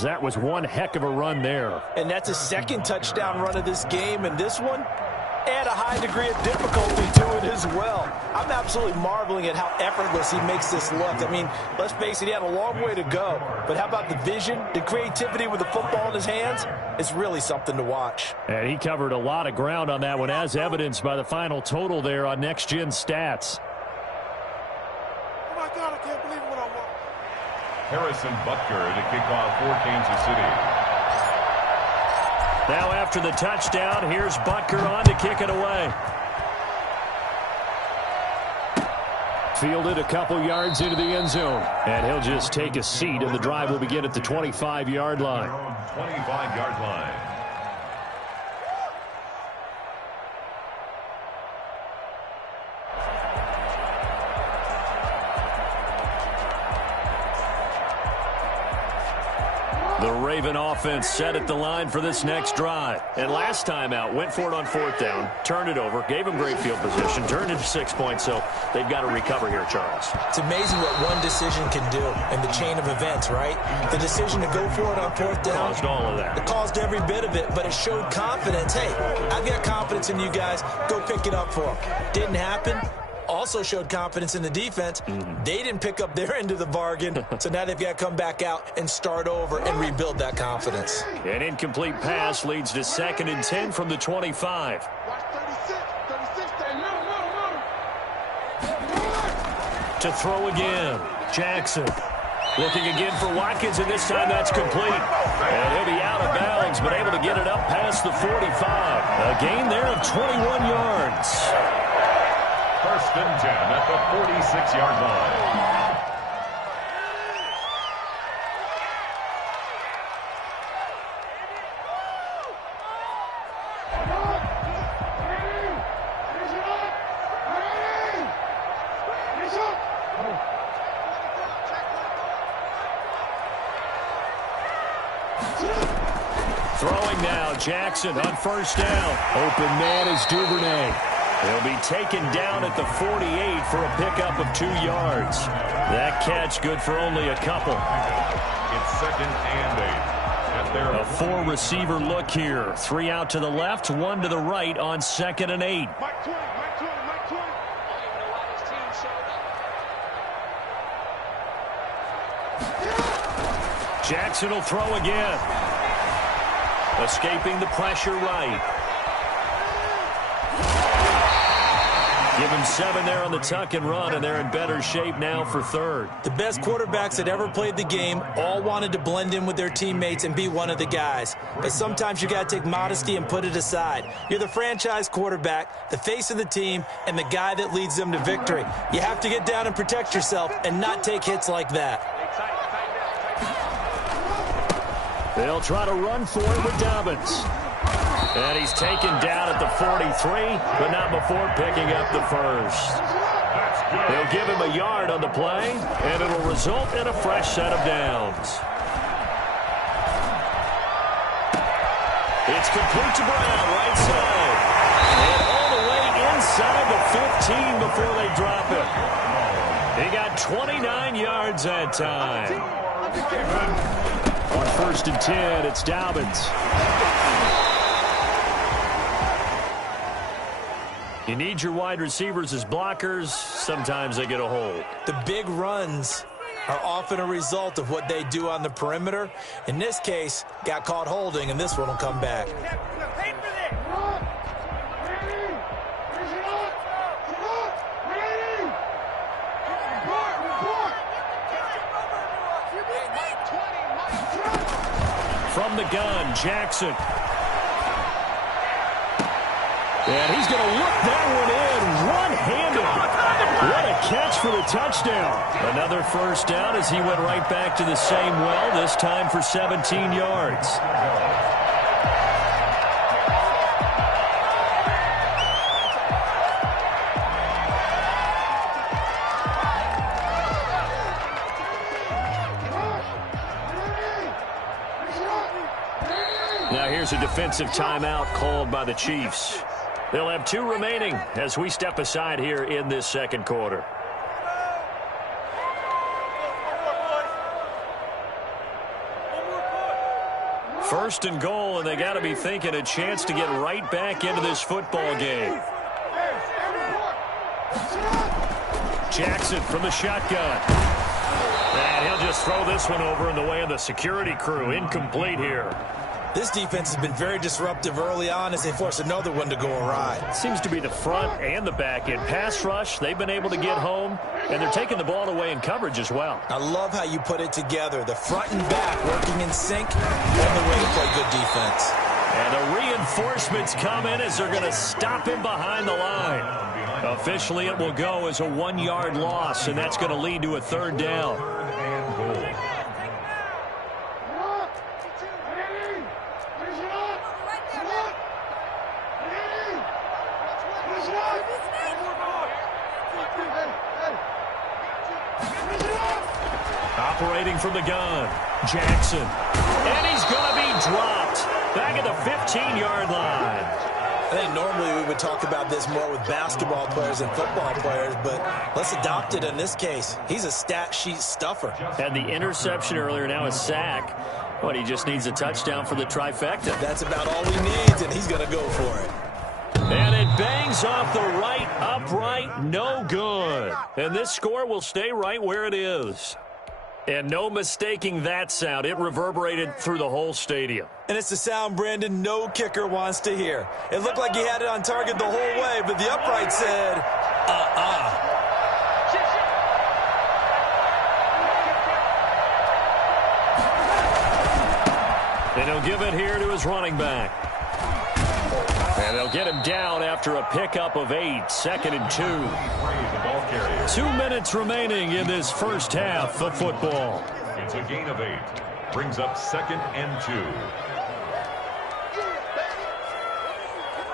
That was one heck of a run there. And that's his second touchdown run of this game, and this one add a high degree of difficulty to it as well. I'm absolutely marveling at how effortless he makes this look. I mean, let's face it, he had a long way to go. But how about the vision, the creativity with the football in his hands? It's really something to watch. And he covered a lot of ground on that one, as evidenced by the final total there on Next Gen Stats. Oh, my God, I can't believe what I want. Harrison Butker to kick off for Kansas City. Now after the touchdown, here's Butker on to kick it away. Fielded a couple yards into the end zone. And he'll just take a seat, and the drive will begin at the 25-yard line. 25-yard line. The Raven offense set at the line for this next drive. And last time out, went for it on fourth down, turned it over, gave them great field position, turned it to 6 points, so they've got to recover here, Charles. It's amazing what one decision can do in the chain of events, right? The decision to go for it on fourth down. Caused all of that. It caused every bit of it, but it showed confidence. Hey, I've got confidence in you guys. Go pick it up for them. Didn't happen. Also showed confidence in the defense. They didn't pick up their end of the bargain, so now they've got to come back out and start over and rebuild that confidence. An incomplete pass leads to 2nd and 10 from the 25. To throw again, Jackson. Looking again for Watkins, and this time that's complete. And he'll be out of bounds, but able to get it up past the 45. A gain there of 21 yards. 1st and 10 at the 46-yard line. Throwing now, Jackson on 1st down. Open man is Duvernay. He'll be taken down at the 48 for a pickup of 2 yards. That catch good for only a couple. It's 2nd and 8. A 4-receiver look here. 3 out to the left, 1 to the right on 2nd and 8. Jackson will throw again. Escaping the pressure right. Give him 7 there on the tuck and run, and they're in better shape now for 3rd. The best quarterbacks that ever played the game all wanted to blend in with their teammates and be one of the guys. But sometimes you got to take modesty and put it aside. You're the franchise quarterback, the face of the team, and the guy that leads them to victory. You have to get down and protect yourself and not take hits like that. They'll try to run for it with Dobbins. And he's taken down at the 43, but not before picking up the 1st. They'll give him a yard on the play, and it'll result in a fresh set of downs. It's complete to Brown, right side. And all the way inside the 15 before they drop it. He got 29 yards that time. On 1st and 10, it's Dobbins. You need your wide receivers as blockers. Sometimes they get a hold. The big runs are often a result of what they do on the perimeter. In this case, got caught holding, and this one will come back. From the gun, Jackson. And he's going to look that one in one-handed. What a catch for the touchdown. Another 1st down as he went right back to the same well, this time for 17 yards. Now here's a defensive timeout called by the Chiefs. They'll have 2 remaining as we step aside here in this 2nd quarter. First and goal, and they got to be thinking a chance to get right back into this football game. Jackson from the shotgun. And he'll just throw this one over in the way of the security crew. Incomplete here. This defense has been very disruptive early on as they force another one to go awry. Seems to be the front and the back end. Pass rush, they've been able to get home, and they're taking the ball away in coverage as well. I love how you put it together. The front and back working in sync, and the way to play good defense. And the reinforcements come in as they're going to stop him behind the line. Officially, it will go as a 1-yard loss, and that's going to lead to a third down. Operating from the gun, Jackson. And he's going to be dropped back at the 15-yard line. I think normally we would talk about this more with basketball players and football players, but let's adopt it in this case. He's a stat sheet stuffer. Had the interception earlier, now a sack. But he just needs a touchdown for the trifecta. That's about all he needs, and he's going to go for it. And it bangs off the right upright, no good. And this score will stay right where it is. And no mistaking that sound. It reverberated through the whole stadium. And it's the sound, Brandon, no kicker wants to hear. It looked like he had it on target the whole way, but the upright said, And he'll give it here to his running back. And they'll get him down after a pickup of 8, 2nd and 2. 2 minutes remaining in this first half of football. It's a gain of 8. Brings up 2nd and 2.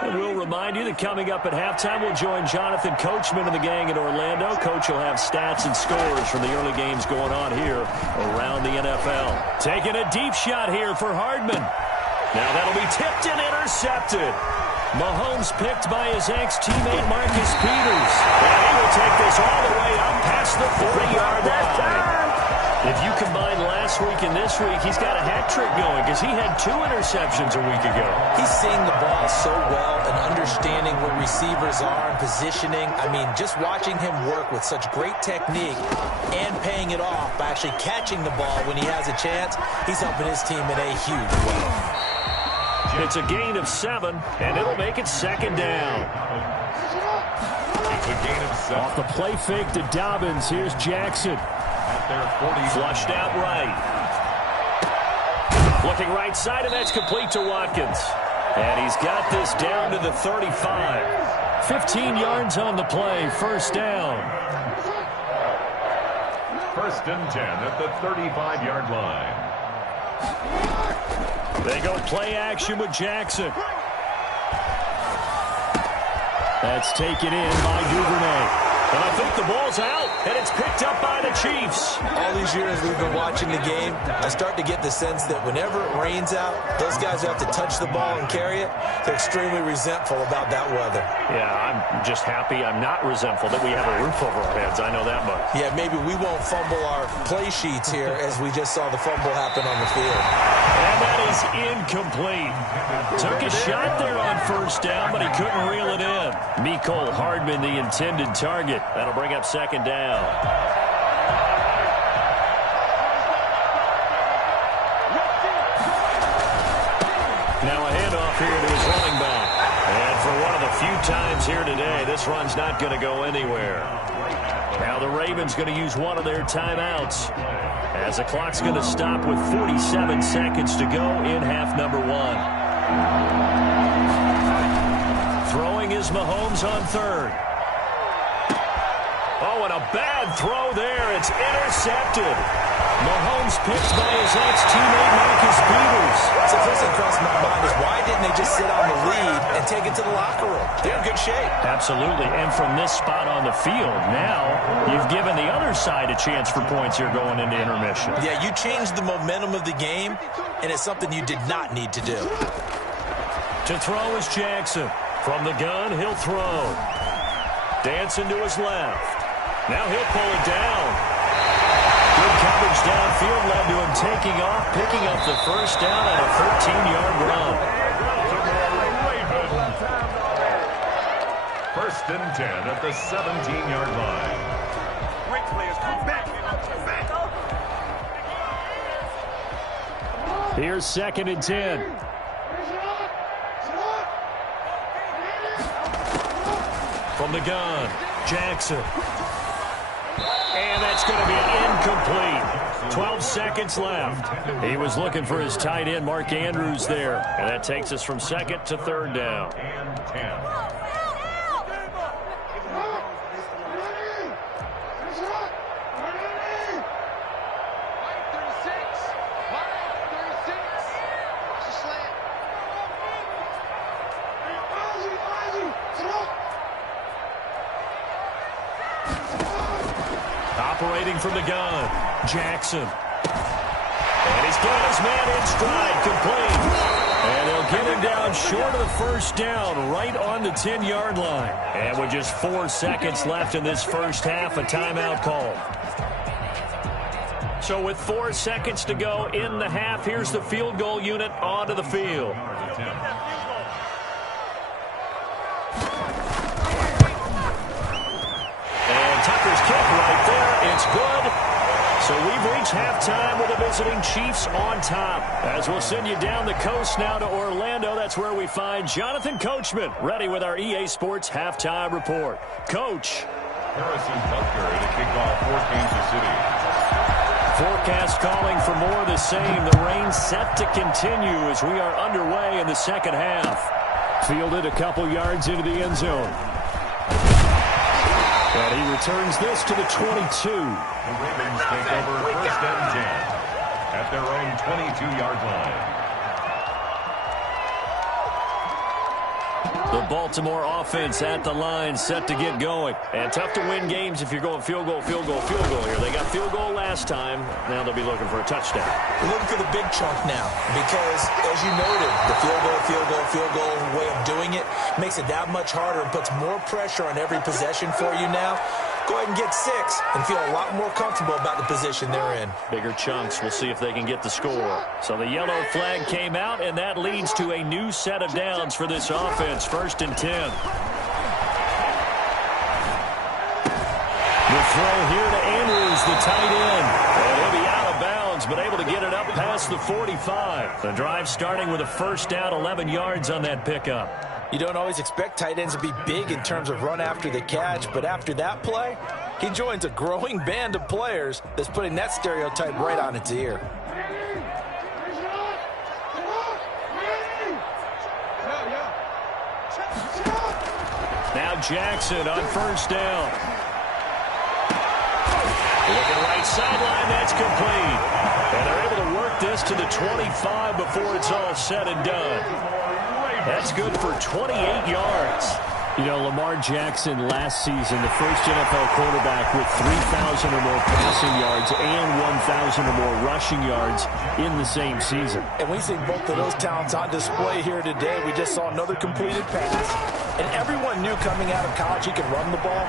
And we'll remind you that coming up at halftime, we'll join Jonathan Coachman and the gang in Orlando. Coach will have stats and scores from the early games going on here around the NFL. Taking a deep shot here for Hardman. Now that'll be tipped and intercepted. Mahomes picked by his ex-teammate Marcus Peters. And he will take this all the way up past the 40-yard line. If you combine last week and this week, he's got a hat trick going because he had 2 interceptions a week ago. He's seeing the ball so well and understanding where receivers are and positioning. I mean, just watching him work with such great technique and paying it off by actually catching the ball when he has a chance, he's helping his team in a huge way. It's a gain of 7, and it'll make it 2nd down. It's a gain of 7. Off the play fake to Dobbins. Here's Jackson. At their 40. Flushed out right. Looking right side, and that's complete to Watkins. And he's got this down to the 35. 15 yards on the play. First down. 1st and 10 at the 35-yard line. They go play action with Jackson. That's taken in by Duvernay. And I think the ball's out, and it's picked up by the Chiefs. All these years we've been watching the game, I start to get the sense that whenever it rains out, those guys who have to touch the ball and carry it, they're extremely resentful about that weather. Yeah, I'm just happy I'm not resentful that we have a roof over our heads. I know that much. Yeah, maybe we won't fumble our play sheets here as we just saw the fumble happen on the field. And that is incomplete. Took a shot there on first down, but he couldn't reel it in. Mecole Hardman, the intended target. That'll bring up 2nd down. Now a handoff here to his running back. And for one of the few times here today, this run's not going to go anywhere. Now the Ravens going to use one of their timeouts as the clock's going to stop with 47 seconds to go in half number 1. Throwing is Mahomes on 3rd. Oh, and a bad throw there. It's intercepted. Mahomes picked by his ex-teammate Marcus Peters. So the first thing crossing my mind is why didn't they just sit on the lead and take it to the locker room? They're in good shape. Absolutely. And from this spot on the field, now you've given the other side a chance for points here going into intermission. Yeah, you changed the momentum of the game, and it's something you did not need to do. To throw is Jackson. From the gun, he'll throw. Dancing to his left. Now he'll pull it down. Good coverage downfield led to him taking off, picking up the first down on a 13-yard run. First and 10 at the 17-yard line. Great players, come back. Here's 2nd and 10. From the gun, Jackson. And that's going to be incomplete. 12 seconds left. He was looking for his tight end, Mark Andrews, there. And that takes us from 2nd to 3rd down. And 10. Operating from the gun, Jackson. And he's got his man in stride, complete. And they'll get him down short of the first down, right on the 10-yard line. And with just 4 seconds left in this first half, a timeout call. So with 4 seconds to go in the half, here's the field goal unit onto the field. And Tucker's kick right there. It's good. So we've reached halftime with the visiting Chiefs on top. As we'll send you down the coast now to Orlando, that's where we find Jonathan Coachman, ready with our EA Sports Halftime Report. Coach. Harrison Butker to kick off for Kansas City. Forecast calling for more of the same. The rain set to continue as we are underway in the second half. Fielded a couple yards into the end zone. And he returns this to the 22. The Ravens take over 1st and 10 at their own 22-yard line. The Baltimore offense at the line, set to get going. And tough to win games if you're going field goal, field goal, field goal here. They got field goal last time. Now they'll be looking for a touchdown. We're looking for the big chunk now because, as you noted, the field goal way of doing it makes it that much harder and puts more pressure on every possession for you now. Go ahead and get 6 and feel a lot more comfortable about the position they're in. Bigger chunks. We'll see if they can get the score. So the yellow flag came out, and that leads to a new set of downs for this offense. 1st and 10. The throw here to Andrews, the tight end. And he'll be out of bounds, but able to get it up past the 45. The drive starting with a first down, 11 yards on that pickup. You don't always expect tight ends to be big in terms of run after the catch, but after that play, he joins a growing band of players that's putting that stereotype right on its ear. Now Jackson on first down. Looking right sideline, that's complete. And they're able to work this to the 25 before it's all said and done. That's good for 28 yards. You know, Lamar Jackson last season, the first NFL quarterback with 3,000 or more passing yards and 1,000 or more rushing yards in the same season. And we see both of those talents on display here today. We just saw another completed pass. And everyone knew coming out of college he could run the ball.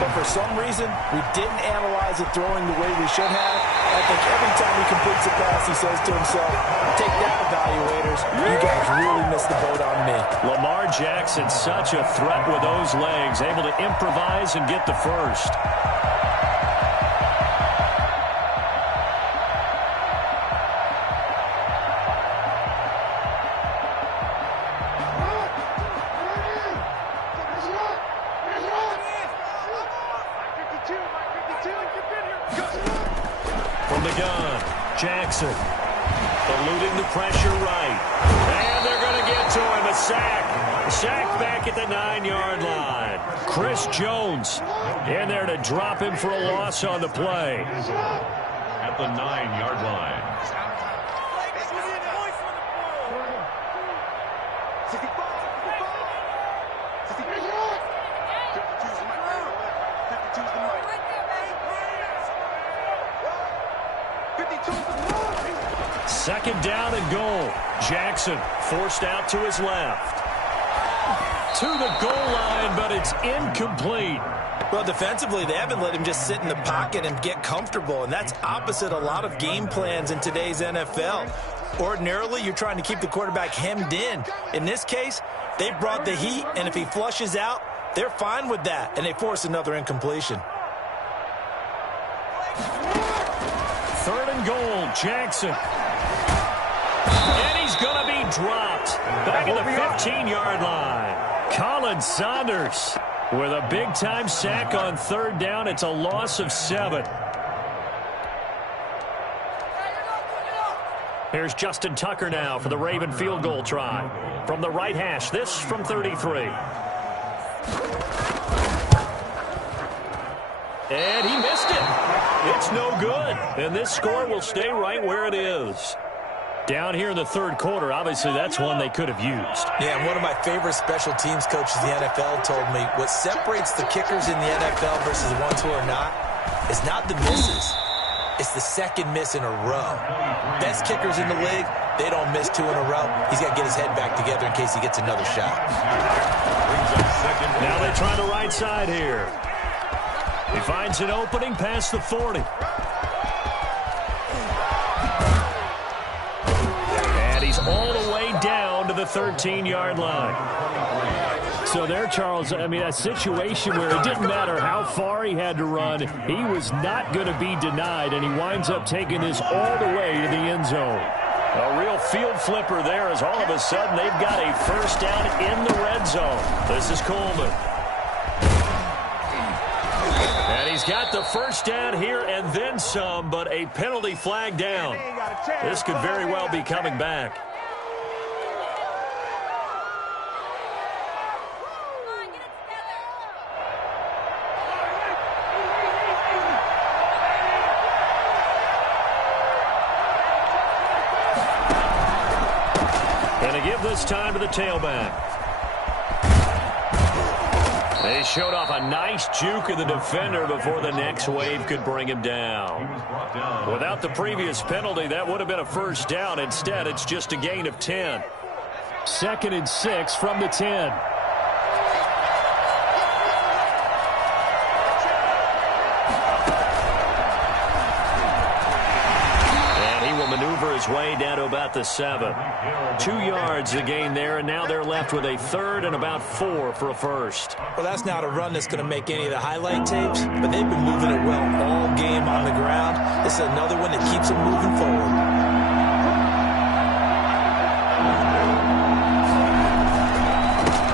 But for some reason, we didn't analyze it throwing the way we should have. I think every time he completes a pass, he says to himself, take that, evaluators. You guys really missed the boat on me. Lamar Jackson, such a threat with those legs, able to improvise and get the first. From the gun, Jackson eluding the pressure right. And they're going to get to him, a sack. A sack back at the 9-yard line. Chris Jones in there to drop him for a loss on the play. At the 9-yard line. Second down and goal. Jackson forced out to his left. To the goal line, but it's incomplete. Well, defensively, they haven't let him just sit in the pocket and get comfortable, and that's opposite a lot of game plans in today's NFL. Ordinarily, you're trying to keep the quarterback hemmed in. In this case, they brought the heat, and if he flushes out, they're fine with that, and they force another incompletion. 3rd and goal, Jackson. And he's going to be dropped back at the 15-yard line. Colin Saunders with a big-time sack on 3rd down. It's a loss of 7. Here's Justin Tucker now for the Raven field goal try. From the right hash, this from 33. And he missed it. It's no good. And this score will stay right where it is. Down here in the 3rd quarter, obviously that's one they could have used. Yeah, and one of my favorite special teams coaches in the NFL told me what separates the kickers in the NFL versus the ones who are not is not the misses. It's the second miss in a row. Best kickers in the league, they don't miss 2 in a row. He's got to get his head back together in case he gets another shot. Now they try the right side here. He finds an opening past the 40. And he's all the way down to the 13-yard line. So there, Charles, I mean, a situation where it didn't matter how far he had to run, he was not going to be denied, and he winds up taking this all the way to the end zone. A real field flipper there as all of a sudden they've got a first down in the red zone. This is Coleman. And he's got the first down here and then some, but a penalty flag down. This could very well be coming back. Give this time to the tailback. They showed off a nice juke of the defender before the next wave could bring him down. Without the previous penalty, that would have been a first down. Instead, it's just a gain of 10. 2nd and 6 from the 10. Maneuver his way down to about the 7. 2 yards the gain there, and now they're left with a 3rd and about 4 for a first. Well, that's not a run that's going to make any of the highlight tapes, but they've been moving it well all game on the ground. This is another one that keeps them moving forward.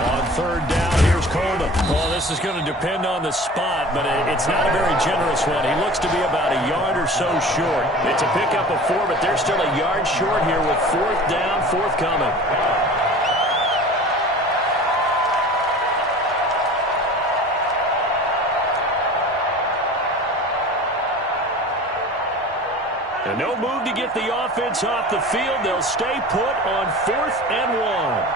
On 3rd down, here's Coleman. Well, this is going to depend on the spot, but it's not a very generous one. He looks to be about a yard or so short. It's a pickup of 4, but they're still a yard short here with 4th down, forthcoming. And no move to get the offense off the field. They'll stay put on 4th and 1.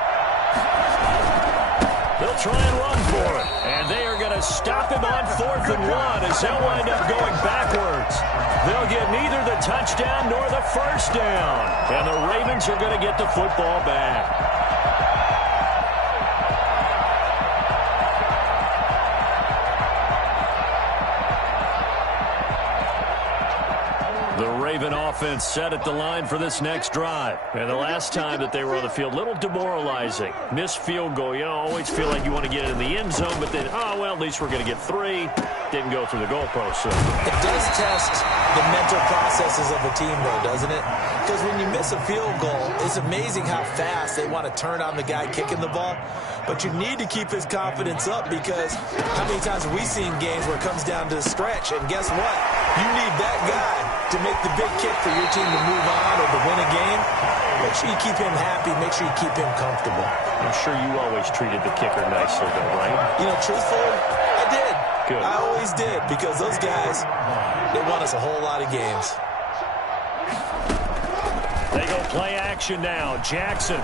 They'll try and run for it. And they are going to stop him on 4th and 1 as they'll wind up going backwards. They'll get neither the touchdown nor the first down. And the Ravens are going to get the football back. The Raven offense set at the line for this next drive. And the last time that they were on the field, a little demoralizing. Missed field goal. You always feel like you want to get it in the end zone, but then, oh, well, at least we're going to get 3. Didn't go through the goalpost. So. It does test the mental processes of the team, though, doesn't it? Because when you miss a field goal, it's amazing how fast they want to turn on the guy kicking the ball. But you need to keep his confidence up because how many times have we seen games where it comes down to the stretch? And guess what? You need that guy to make the big kick for your team to move on or to win a game. Make sure you keep him happy. Make sure you keep him comfortable. I'm sure you always treated the kicker nicely, though, right? You know, truthfully, I did. Good. I always did because those guys, they won us a whole lot of games. They go play action now. Jackson.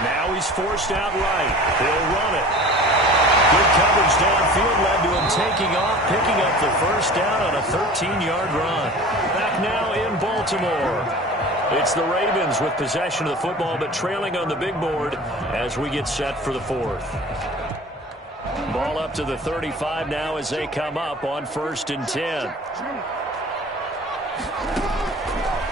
Now he's forced out right. He'll run it. Good coverage downfield led to him taking off, picking up the first down on a 13-yard run. Back now in Baltimore. It's the Ravens with possession of the football, but trailing on the big board as we get set for the 4th. Ball up to the 35 now as they come up on 1st and 10.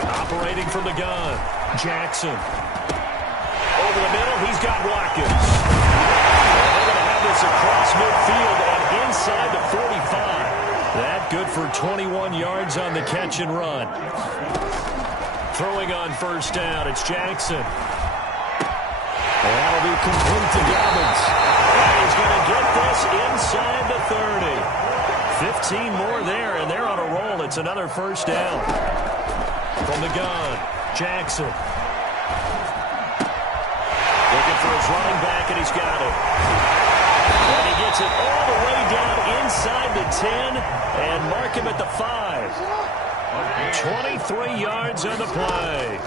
Operating from the gun, Jackson. Over the middle, he's got Watkins. They're going to have this across midfield and inside the 45. That good for 21 yards on the catch and run. Throwing on 1st down, it's Jackson. That'll be complete to Dobbins. And he's going to get this inside the 30. 15 more there, and they're on a roll. It's another 1st down. From the gun, Jackson. Looking for his running back, and he's got it. And he gets it all the way down inside the 10 and mark him at the 5. 23 yards on the play.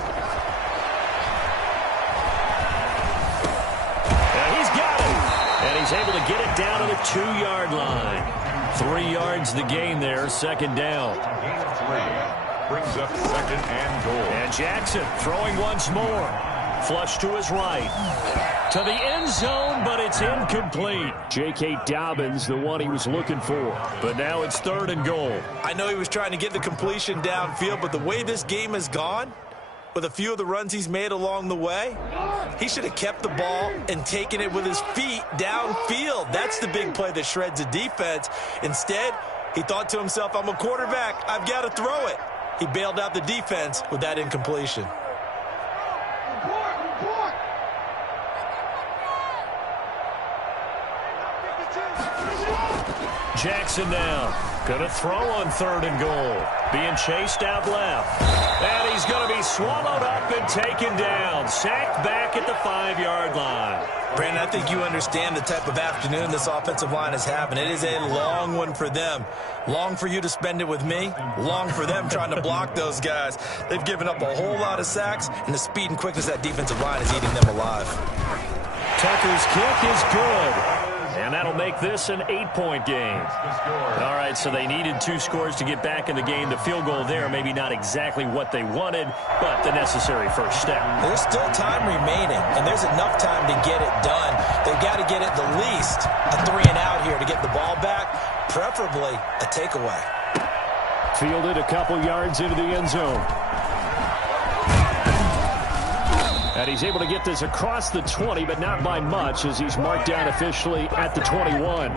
And he's got it. And he's able to get it down to the 2-yard line. 3 yards the gain there, 2nd down. Brings up 2nd and goal. And Jackson throwing once more. Flush to his right. To the end zone, but it's incomplete. J.K. Dobbins, the one he was looking for. But now it's 3rd and goal. I know he was trying to get the completion downfield, but the way this game has gone, with a few of the runs he's made along the way, he should have kept the ball and taken it with his feet downfield. That's the big play that shreds a defense. Instead, he thought to himself, I'm a quarterback. I've got to throw it. He bailed out the defense with that incompletion. Jackson now. Going to throw on 3rd and goal. Being chased out left. And he's going to be swallowed up and taken down. Sacked back at the 5-yard line. Brandon, I think you understand the type of afternoon this offensive line is having. It is a long one for them. Long for you to spend it with me. Long for them trying to block those guys. They've given up a whole lot of sacks, and the speed and quickness of that defensive line is eating them alive. Tucker's kick is good. And that'll make this an 8-point game. All right, so they needed 2 scores to get back in the game. The field goal there, maybe not exactly what they wanted, but the necessary first step. There's still time remaining, and there's enough time to get it done. They've got to get at the least a 3-and-out here to get the ball back, preferably a takeaway. Fielded a couple yards into the end zone. And he's able to get this across the 20, but not by much, as he's marked down officially at the 21.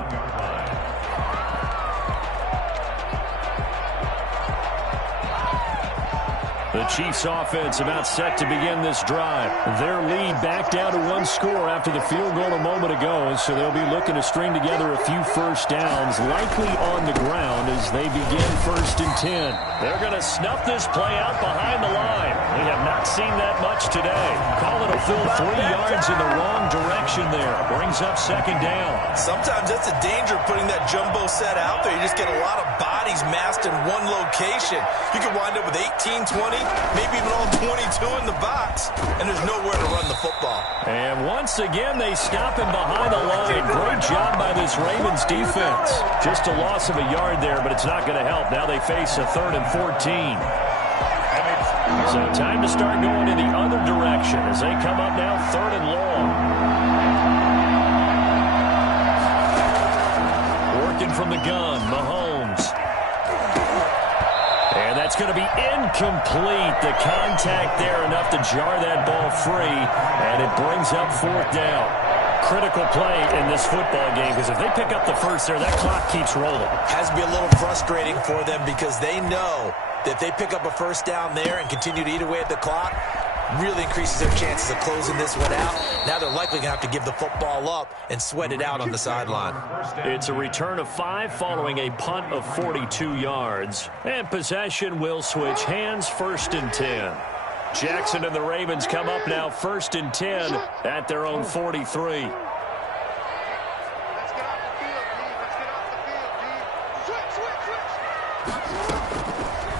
The Chiefs offense about set to begin this drive. Their lead back down to 1 score after the field goal a moment ago, so they'll be looking to string together a few first downs, likely on the ground as they begin 1st and 10. They're going to snuff this play out behind the line. We have not seen that much today. Call it a full 3 yards in the wrong direction there. Brings up 2nd down. Sometimes that's the danger of putting that jumbo set out there. You just get a lot of bodies massed in one location. You could wind up with 18, 20, maybe even all 22 in the box, and there's nowhere to run the football. And once again, they stop him behind the line. Great job by this Ravens defense. Just a loss of a yard there, but it's not going to help. Now they face a 3rd and 14. So time to start going in the other direction as they come up now 3rd and long. Working from the gun, Mahomes. And that's going to be incomplete. The contact there enough to jar that ball free, and it brings up 4th down. Critical play in this football game, because if they pick up the first there, that clock keeps rolling. Has to be a little frustrating for them because they know that if they pick up a first down there and continue to eat away at the clock, really increases their chances of closing this one out. Now they're likely going to have to give the football up and sweat it out on the sideline. It's a return of 5 following a punt of 42 yards. And possession will switch hands, 1st and 10. Jackson and the Ravens come up now 1st and 10 at their own 43.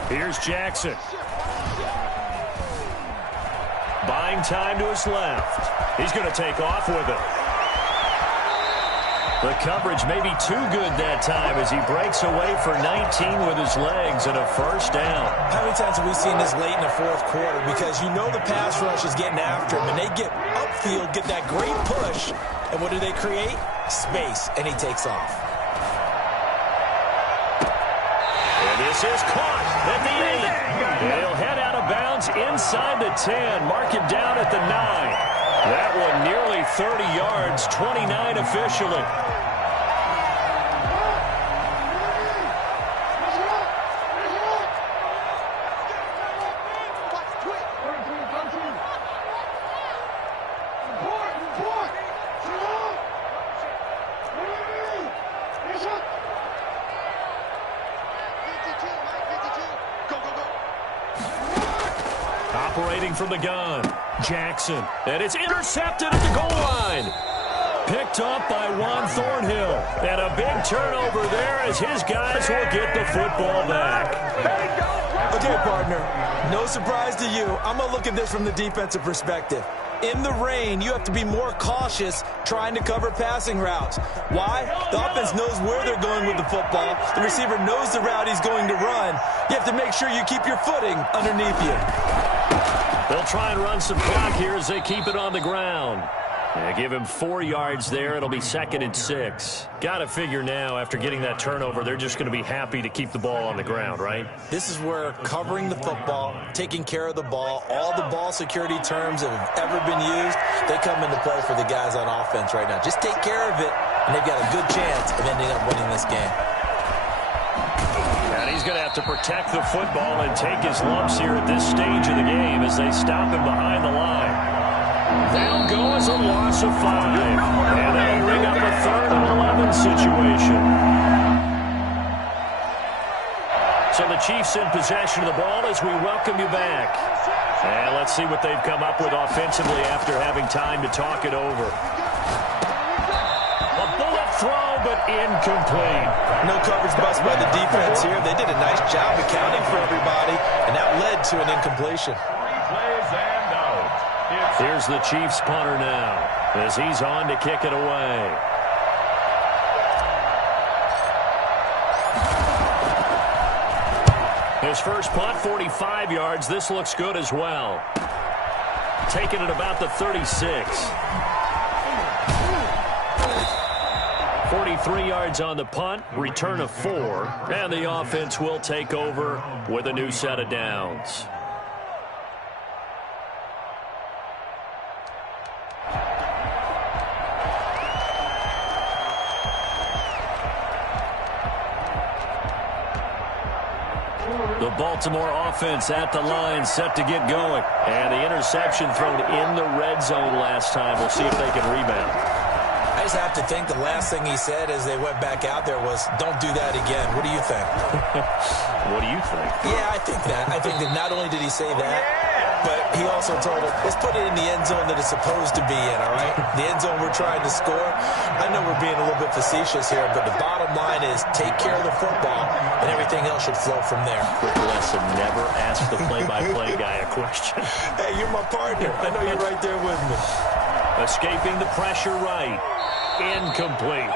Here's Jackson. Buying time to his left. He's going to take off with it. The coverage may be too good that time as he breaks away for 19 with his legs and a first down. How many times have we seen this late in the 4th quarter? Because you know the pass rush is getting after him, and they get upfield, get that great push, and what do they create? space, and he takes off. And this is caught at the 8. He'll head out of bounds inside the 10. Mark him down at the 9. That one nearly 30 yards, 29 officially. Operating from the gun, Jackson. And it's intercepted at the goal line. Picked up by Juan Thornhill. And a big turnover there as his guys will get the football back. Okay, partner, no surprise to you. I'm going to look at this from the defensive perspective. In the rain, you have to be more cautious trying to cover passing routes. Why? The offense knows where they're going with the football. The receiver knows the route he's going to run. You have to make sure you keep your footing underneath you. They'll try and run some clock here as they keep it on the ground. Give him 4 yards there. It'll be 2nd and 6. Got to figure now, after getting that turnover, they're just going to be happy to keep the ball on the ground, right? This is where covering the football, taking care of the ball, all the ball security terms that have ever been used, they come into play for the guys on offense right now. Just take care of it, and they've got a good chance of ending up winning this game. And he's going to have to protect the football and take his lumps here at this stage of the game as they stop him behind the line. They'll go as a loss of 5. And that'll bring up a 3rd and 11 situation. So the Chiefs in possession of the ball as we welcome you back. And let's see what they've come up with offensively after having time to talk it over. A bullet throw, but incomplete. No coverage bust by the defense here. They did a nice job accounting for everybody, and that led to an incompletion. Here's the Chiefs punter now as he's on to kick it away. His first punt, 45 yards. This looks good as well. Taking it about the 36. 43 yards on the punt, return of 4, and the offense will take over with a new set of downs. The Baltimore offense at the line, set to get going. And the interception thrown in the red zone last time. We'll see if they can rebound. I just have to think the last thing he said as they went back out there was, don't do that again. What do you think? What do you think? Yeah, I think that. I think that not only did he say that, but he also told him, let's put it in the end zone that it's supposed to be in, all right? The end zone we're trying to score. I know we're being a little bit facetious here, but the bottom line is take care of the football, and everything else should flow from there. Quick lesson, never ask the play-by-play guy a question. Hey, you're my partner. I know you're right there with me. Escaping the pressure right. Incomplete.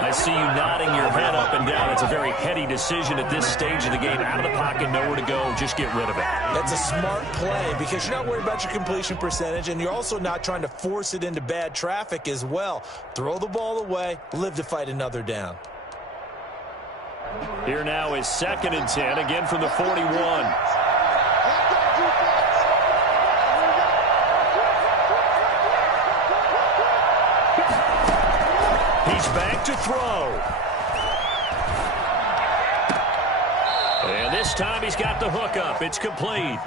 I see you nodding your head up and down. It's a very heady decision at this stage of the game. Out of the pocket, nowhere to go. Just get rid of it. That's a smart play because you're not worried about your completion percentage, and you're also not trying to force it into bad traffic as well. Throw the ball away, live to fight another down. Here now is 2nd and 10, again from the 41. He's back to throw. And this time he's got the hook up. It's complete.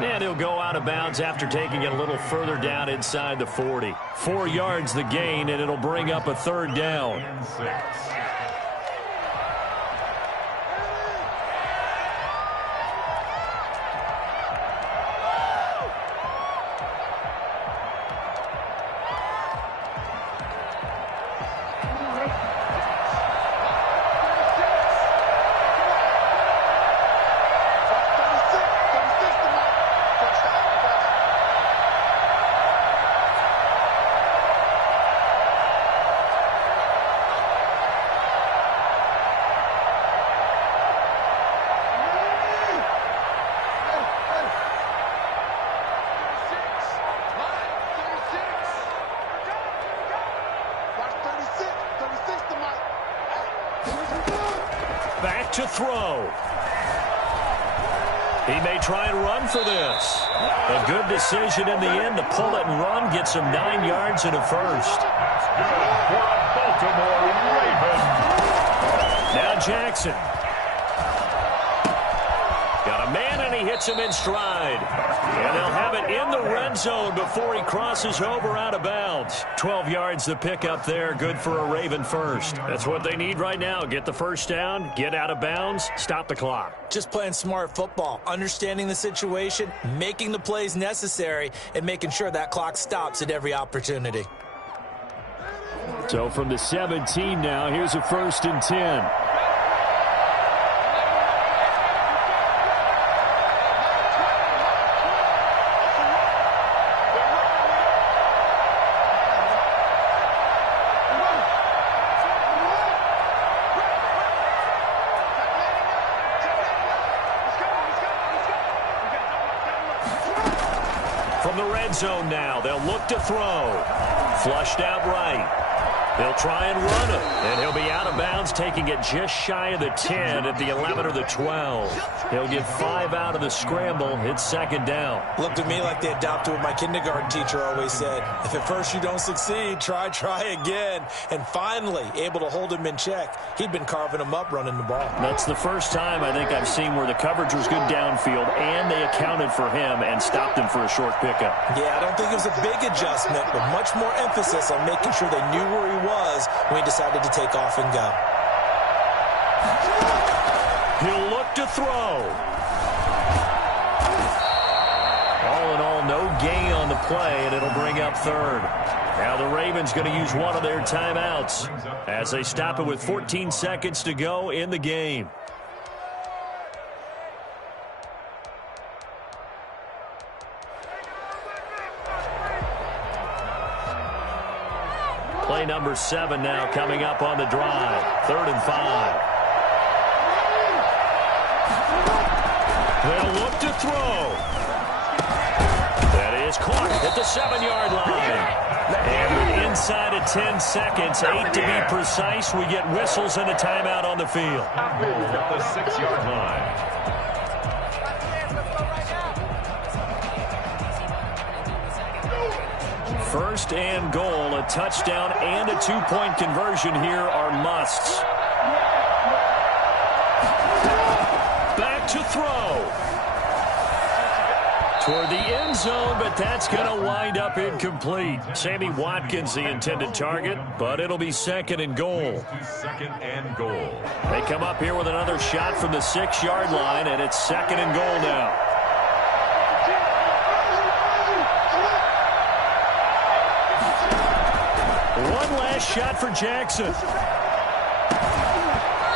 And he'll go out of bounds after taking it a little further down inside the 40. 4 yards the gain, and it'll bring up a 3rd down. back to throw. He may try and run for this. A good decision in the end to pull it and run, gets him 9 yards and a first. That's good for a Baltimore Raven. Now Jackson. Got a man, and he hits him in stride. And they'll have it in the red zone before he crosses over out of bounds. 12 yards to pick up there. Good for a Raven first. That's what they need right now. Get the first down, get out of bounds, stop the clock. Just playing smart football, understanding the situation, making the plays necessary, and making sure that clock stops at every opportunity. So from the 17 now, here's a 1st and 10. From the red zone now, they'll look to throw. Flushed out right. They'll try and run it, and he'll be out of bounds, taking it just shy of the 10 at the 11 or the 12. He'll get 5 out of the scramble. It's 2nd down. Looked to me like they adopted what my kindergarten teacher always said. If at first you don't succeed, try again. And finally, able to hold him in check. He'd been carving him up running the ball. That's the first time I think I've seen where the coverage was good downfield, and they accounted for him and stopped him for a short pickup. Yeah, I don't think it was a big adjustment, but much more emphasis on making sure they knew where he was when he decided to take off and go. He'll look to throw. All in all, no gain on the play, and it'll bring up 3rd. Now the Ravens going to use one of their timeouts as they stop it with 14 seconds to go in the game. Play number 7 now coming up on the drive. 3rd and 5. They'll look to throw. That is caught at the 7-yard line. And with inside of 10 seconds, 8 to be precise, we get whistles and a timeout on the field. At the 6-yard line. First and goal, a touchdown and a 2-point conversion here are musts. Back to throw. Toward the end zone, but that's going to wind up incomplete. Sammy Watkins, the intended target, but it'll be 2nd and goal. 2nd and goal. They come up here with another shot from the 6-yard line, and it's 2nd and goal now. One last shot for Jackson.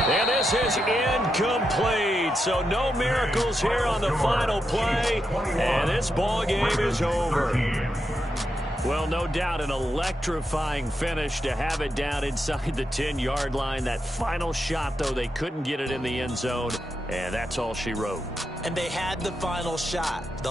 And this is incomplete. So no miracles here on the final play. And this ball game is over. Well, no doubt an electrifying finish to have it down inside the 10-yard line. That final shot, though, they couldn't get it in the end zone. And that's all she wrote. And they had the final shot.